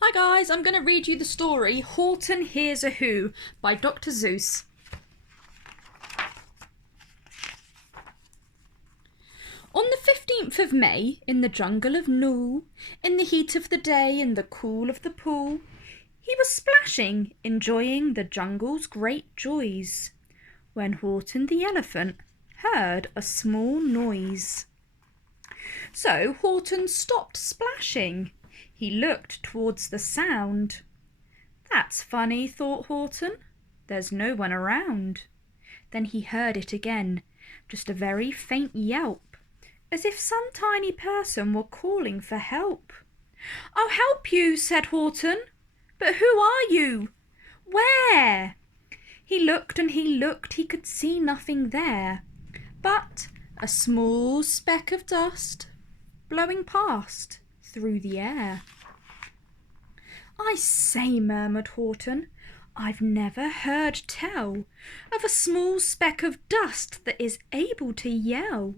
Hi guys, I'm going to read you the story Horton Hears a Who by Dr. Seuss. On the 15th of May, in the jungle of Nool, in the heat of the day, in the cool of the pool, he was splashing, enjoying the jungle's great joys, when Horton the elephant heard a small noise. So Horton stopped splashing. He looked towards the sound. That's funny, thought Horton. There's no one around. Then he heard it again, just a very faint yelp, as if some tiny person were calling for help. "I'll help you," said Horton. "But who are you? Where?" He looked and he looked, he could see nothing there, but a small speck of dust blowing past through the air. "I say," murmured Horton, "I've never heard tell of a small speck of dust that is able to yell.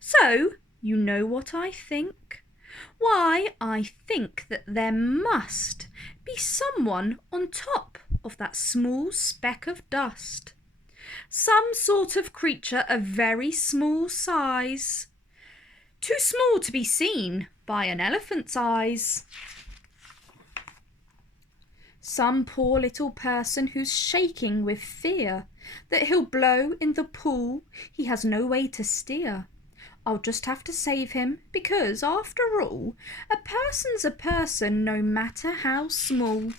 So, you know what I think? Why, I think that there must be someone on top of that small speck of dust. Some sort of creature of very small size, too small to be seen by an elephant's eyes. Some poor little person who's shaking with fear that he'll blow in the pool he has no way to steer. I'll just have to save him because, after all, a person's a person no matter how small."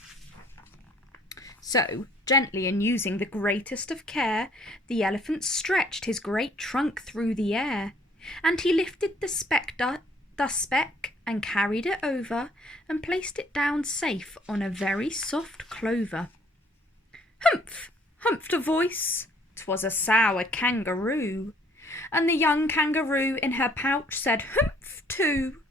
So, gently and using the greatest of care, the elephant stretched his great trunk through the air, and he lifted the Dust Speck and carried it over and placed it down safe on a very soft clover. "Humph! Humphed a voice. 'Twas a sour kangaroo, and the young kangaroo in her pouch said humph too.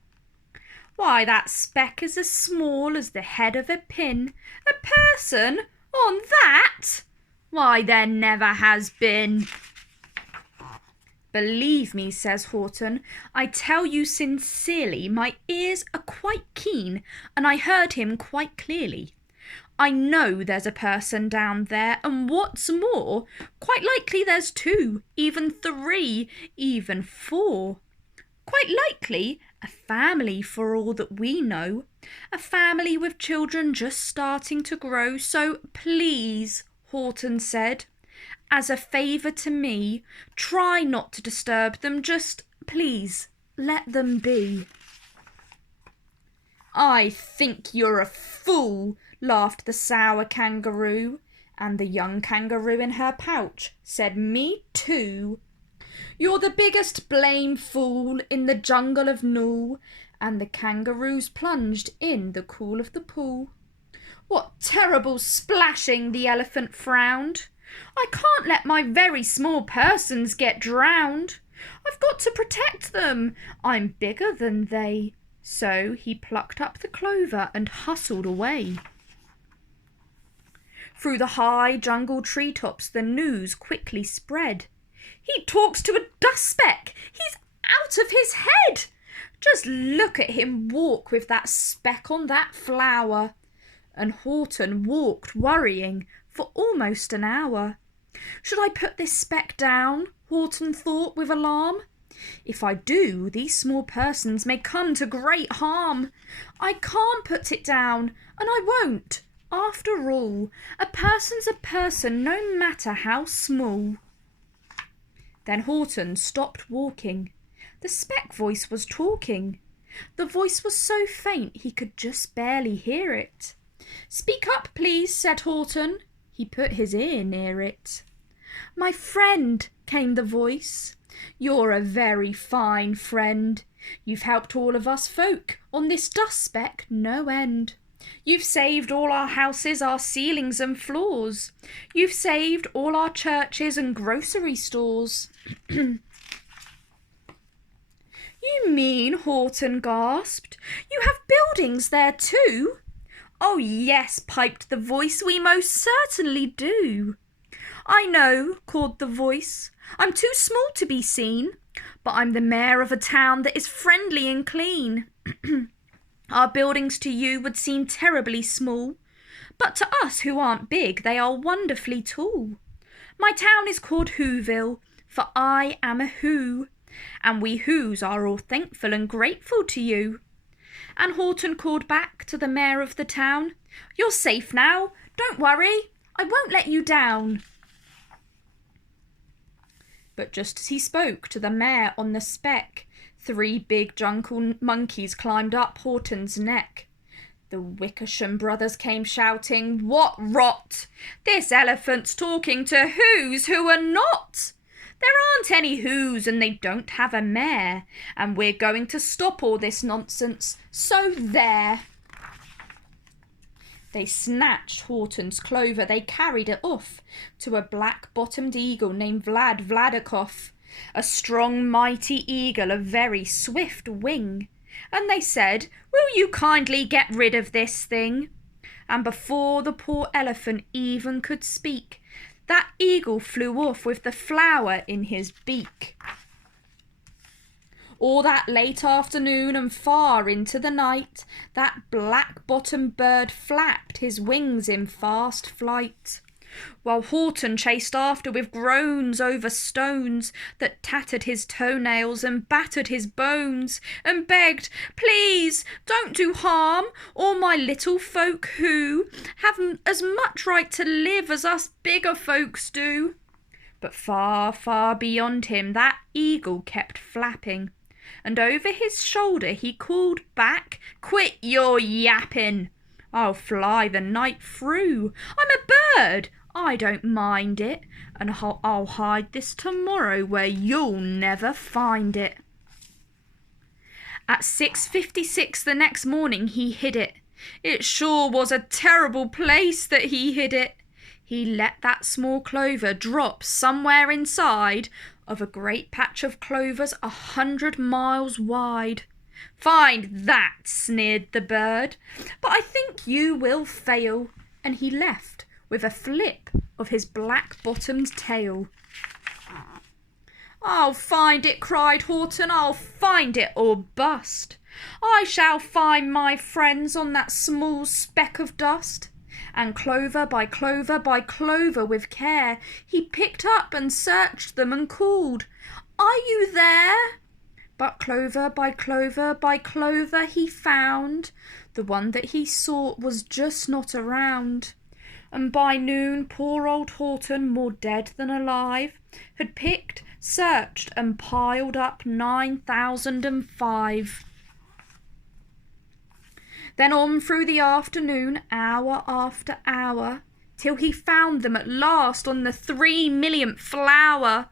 Why, that speck is as small as the head of a pin. A person on that? Why, there never has been." "Believe me," says Horton, "I tell you sincerely, my ears are quite keen, and I heard him quite clearly. I know there's a person down there, and what's more, quite likely there's two, even three, even four. Quite likely a family for all that we know, a family with children just starting to grow. So please," Horton said, "as a favour to me, try not to disturb them. Just, please, let them be." "I think you're a fool," laughed the sour kangaroo, and the young kangaroo in her pouch said me too. "You're the biggest blame fool in the jungle of Nool," and the kangaroos plunged in the cool of the pool. "What terrible splashing!" the elephant frowned. "I can't let my very small persons get drowned. I've got to protect them. I'm bigger than they." So he plucked up the clover and hustled away. Through the high jungle treetops the news quickly spread. "He talks to a dust speck! He's out of his head! Just look at him walk with that speck on that flower." And Horton walked worrying for almost an hour. "Should I put this speck down?" Horton thought with alarm. "If I do, these small persons may come to great harm. I can't put it down, and I won't. After all, a person's a person no matter how small." Then Horton stopped walking. The speck voice was talking. The voice was so faint he could just barely hear it. "Speak up, please," said Horton. He put his ear near it. "My friend," came the voice, "you're a very fine friend. You've helped all of us folk on this dust speck no end. You've saved all our houses, our ceilings and floors. You've saved all our churches and grocery stores." "You mean," Horton gasped, "you have buildings there too?" "Oh yes," piped the voice, "we most certainly do." "I know," called the voice, "I'm too small to be seen, but I'm the mayor of a town that is friendly and clean." Our buildings to you would seem terribly small, but to us who aren't big, they are wonderfully tall. My town is called Whoville, for I am a Who, and we Whos are all thankful and grateful to you. And Horton called back to the mayor of the town, "You're safe now, don't worry, I won't let you down." But just as he spoke to the mayor on the speck, 3 big jungle monkeys climbed up Horton's neck. The Wickersham brothers came shouting, "What rot! This elephant's talking to Whos who are not! There aren't any Whos and they don't have a mayor, and we're going to stop all this nonsense, so there!" They snatched Horton's clover, they carried it off to a black-bottomed eagle named Vladikoff, a strong, mighty eagle of very swift wing. And they said, "Will you kindly get rid of this thing?" And before the poor elephant even could speak, that eagle flew off with the flower in his beak. All that late afternoon and far into the night, that black-bottomed bird flapped his wings in fast flight, while Horton chased after with groans over stones that tattered his toenails and battered his bones, and begged, "Please, don't do harm, all my little folk who have as much right to live as us bigger folks do." But far, far beyond him that eagle kept flapping, and over his shoulder he called back, "Quit your yapping! I'll fly the night through. I'm a bird, I don't mind it, and I'll hide this tomorrow where you'll never find it." At 6:56 the next morning he hid it. It sure was a terrible place that he hid it. He let that small clover drop somewhere inside of a great patch of clovers 100 miles wide. "Find that," sneered the bird, "but I think you will fail," and he left with a flip of his black-bottomed tail. "I'll find it," cried Horton, "I'll find it or bust. I shall find my friends on that small speck of dust." And clover by clover by clover with care, he picked up and searched them and called, "Are you there?" But clover by clover by clover he found the one that he sought was just not around. And by noon poor old Horton, more dead than alive, had picked, searched and piled up 9,005. Then on through the afternoon, hour after hour, till he found them at last on the 3,000,000th flower.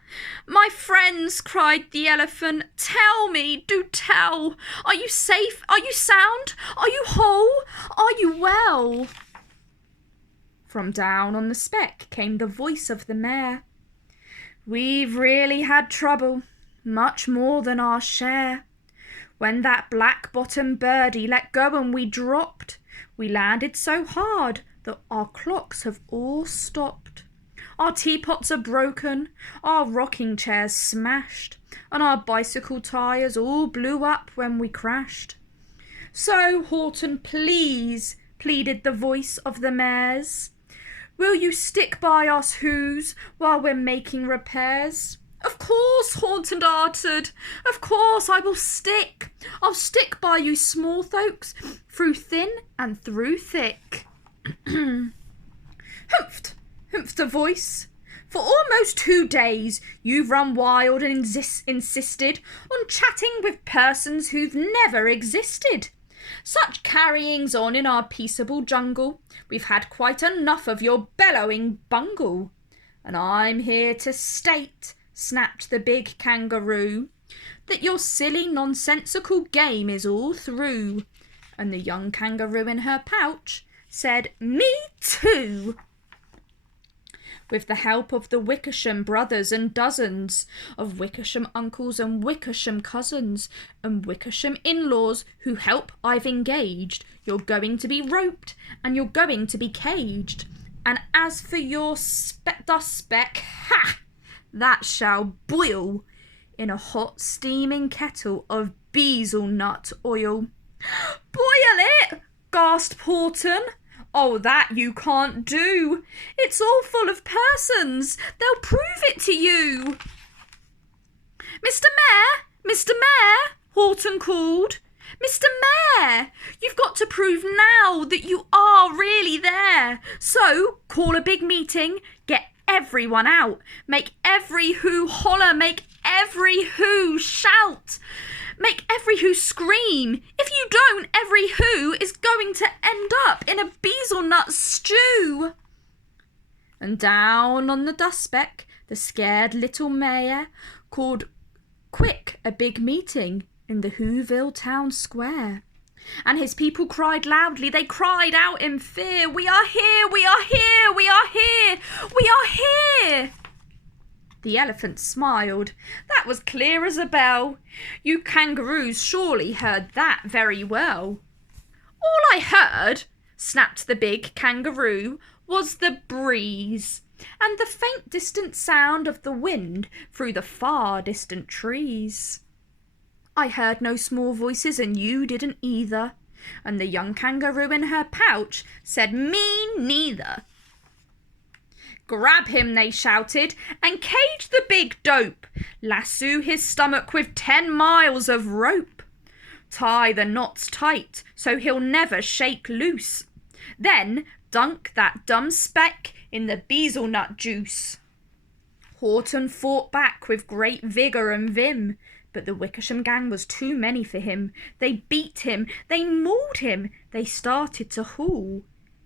"My friends," cried the elephant, "tell me, do tell, are you safe? Are you sound? Are you whole? Are you well?" From down on the speck came the voice of the mayor. "We've really had trouble, much more than our share. When that black-bottomed birdie let go and we dropped, we landed so hard that our clocks have all stopped. Our teapots are broken, our rocking chairs smashed, and our bicycle tyres all blew up when we crashed. So, Horton, please," pleaded the voice of the mayor's, "will you stick by us Whos while we're making repairs?" "Of course," Horton answered, "of course I will stick. I'll stick by you small folks, through thin and through thick." "Humphed," humphed a voice. "For almost 2 days you've run wild and insisted on chatting with persons who've never existed. Such carryings on in our peaceable jungle, we've had quite enough of your bellowing bungle. And I'm here to state," snapped the Big Kangaroo, "that your silly nonsensical game is all through." And the young kangaroo in her pouch said, "Me too." With the help of the Wickersham brothers and dozens of Wickersham uncles and Wickersham cousins and Wickersham in-laws who help I've engaged, you're going to be roped and you're going to be caged. And as for your Dust Speck, ha! That shall boil in a hot steaming kettle of bezel nut oil. Boil it, gasped Horton. Oh, that you can't do. It's all full of persons. They'll prove it to you. Mr. Mayor, Mr. Mayor, Horton called. Mr. Mayor, you've got to prove now that you are really there. So, call a big meeting, get everyone out, make every who holler, make every who shout, make every who scream. If you don't, every who is going to end up in a bezelnut stew. And down on the Dust Speck, the scared little mayor called quick a big meeting in the Whoville town square. And his people cried loudly, they cried out in fear, "We are here, we are here, we are here, we are here!" The elephant smiled. That was clear as a bell. You kangaroos surely heard that very well. All I heard, snapped the big kangaroo, was the breeze and the faint distant sound of the wind through the far distant trees. I heard no small voices and you didn't either, and the young kangaroo in her pouch said, "Me neither." "Grab him," they shouted, "and cage the big dope. Lasso his stomach with 10 miles of rope. Tie the knots tight so he'll never shake loose. Then dunk that dumb speck in the bezelnut juice." Horton fought back with great vigour and vim, but the Wickersham gang was too many for him. They beat him, they mauled him, they started to haul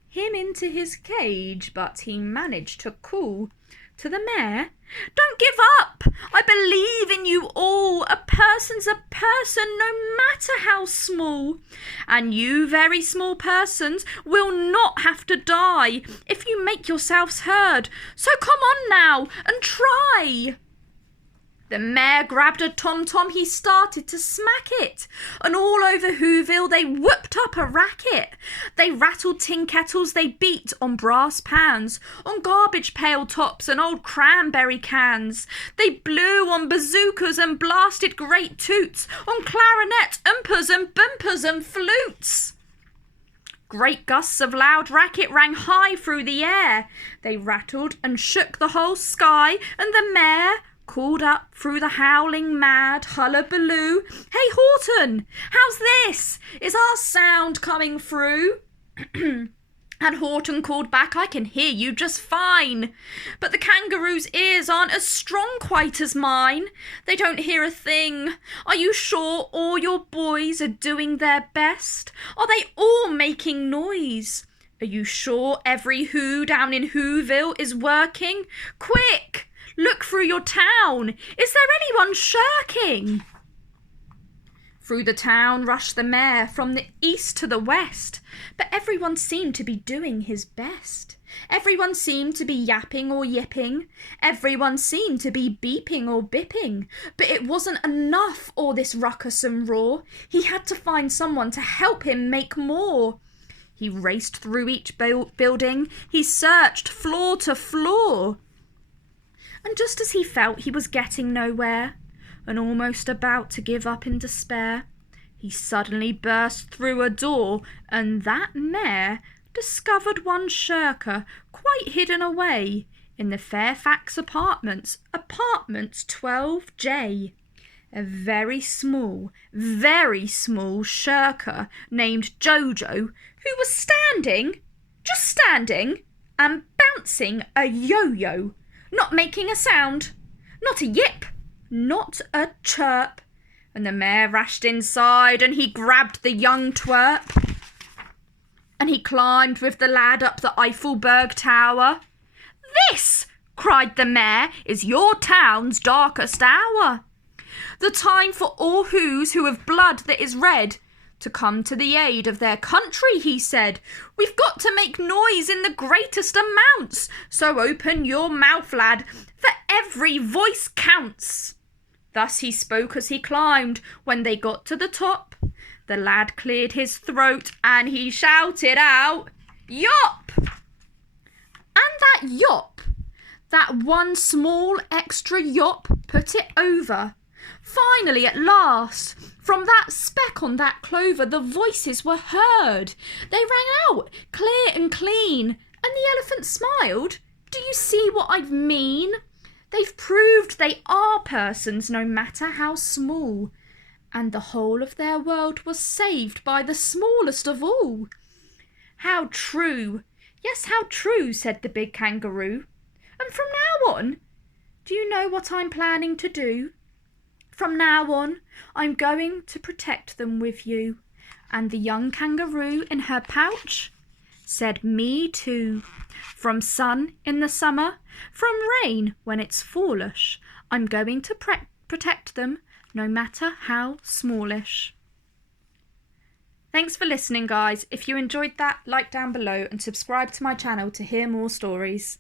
him into his cage, but he managed to call to the mayor, "Don't give up! I believe in you all. A person's a person, no matter how small. And you very small persons will not have to die if you make yourselves heard. So come on now and try." The mayor grabbed a tom-tom, he started to smack it, and all over Whoville they whooped up a racket. They rattled tin kettles, they beat on brass pans, on garbage pail tops and old cranberry cans. They blew on bazookas and blasted great toots, on clarinet, oompers and bumpers and flutes. Great gusts of loud racket rang high through the air. They rattled and shook the whole sky, and the mayor called up through the howling mad hullabaloo, "Hey Horton, how's this? Is our sound coming through?" And Horton called back, "I can hear you just fine. But the kangaroo's ears aren't as strong quite as mine. They don't hear a thing. Are you sure all your boys are doing their best? Are they all making noise? Are you sure every who down in Whoville is working? Quick! Look through your town. Is there anyone shirking?" Through the town rushed the mayor from the east to the west, but everyone seemed to be doing his best. Everyone seemed to be yapping or yipping. Everyone seemed to be beeping or bipping. But it wasn't enough, all this ruckus and roar. He had to find someone to help him make more. He raced through each building. He searched floor to floor. And just as he felt he was getting nowhere, and almost about to give up in despair, he suddenly burst through a door, and that mayor discovered one Shurka quite hidden away in the Fairfax apartments, apartments 12J. A very small Shurka named Jojo, who was standing, just standing, and bouncing a yo-yo. Not making a sound, not a yip, not a chirp. And the mayor rushed inside and he grabbed the young twerp. And he climbed with the lad up the Eiffelberg Tower. "This," cried the mayor, "is your town's darkest hour. The time for all who have blood that is red to come to the aid of their country," he said. "We've got to make noise in the greatest amounts, so open your mouth, lad, for every voice counts." Thus he spoke as he climbed. When they got to the top, the lad cleared his throat and he shouted out, "Yop!" And that yop, that one small extra yop, put it over. Finally, at last, from that speck on that clover, the voices were heard. They rang out, clear and clean, and the elephant smiled. Do you see what I mean? They've proved they are persons, no matter how small. And the whole of their world was saved by the smallest of all. How true! Yes, how true, said the big kangaroo. And from now on, do you know what I'm planning to do? From now on, I'm going to protect them with you. And the young kangaroo in her pouch said, me too. From sun in the summer, from rain when it's fallish, I'm going to protect them, no matter how smallish. Thanks for listening, guys. If you enjoyed that, like down below and subscribe to my channel to hear more stories.